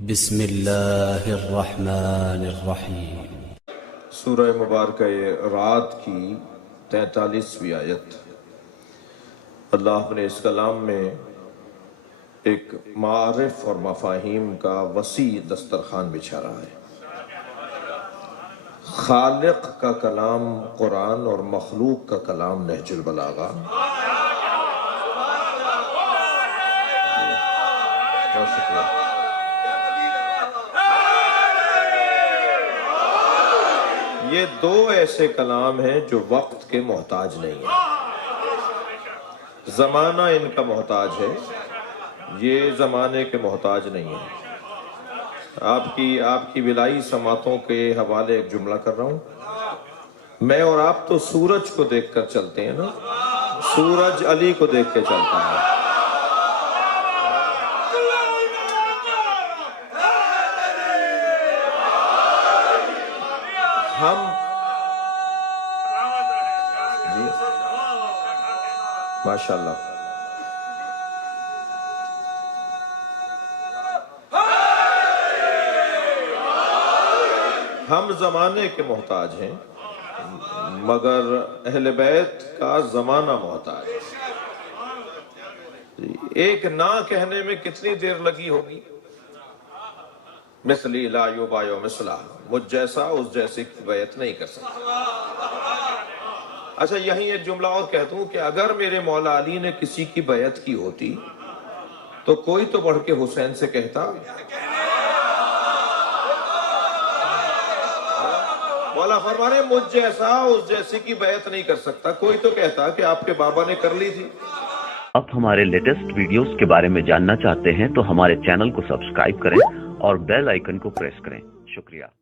بسم اللہ الرحمن الرحیم۔ سورہ مبارکہ رعد کی 43ویں آیت۔ اللہ نے اس کلام میں ایک معارف اور مفاہیم کا وسیع دسترخوان بچھا رہا ہے۔ خالق کا کلام قرآن اور مخلوق کا کلام نہج البلاغہ۔ بہت شکریہ۔ یہ دو ایسے کلام ہیں جو وقت کے محتاج نہیں ہیں۔ زمانہ ان کا محتاج ہے، یہ زمانے کے محتاج نہیں ہیں۔ آپ کی ولائی سماعتوں کے حوالے ایک جملہ کر رہا ہوں۔ میں اور آپ تو سورج کو دیکھ کر چلتے ہیں نا، سورج علی کو دیکھ کے چلتا ہے۔ ہم جی ماشاءاللہ ہم زمانے کے محتاج ہیں، مگر اہل بیت کا زمانہ محتاج ہے۔ ایک نہ کہنے میں کتنی دیر لگی ہوگی؟ مثلی لا یبایع مثلہ، مجھ جیسا اس جیسے کی بیعت نہیں کر سکتا۔ اچھا یہیں ایک جملہ اور کہہ دوں کہ اگر میرے مولا علی نے کسی کی بیعت کی ہوتی تو کوئی تو بڑھ کے حسین سے کہتا، مولا فرما رہے مجھ جیسا اس جیسے کی بیعت نہیں کر سکتا، کوئی تو کہتا کہ آپ کے بابا نے کر لی تھی۔ آپ ہمارے لیٹسٹ ویڈیوز کے بارے میں جاننا چاہتے ہیں تو ہمارے چینل کو سبسکرائب کریں اور بیل آئیکن کو پریس کریں۔ شکریہ۔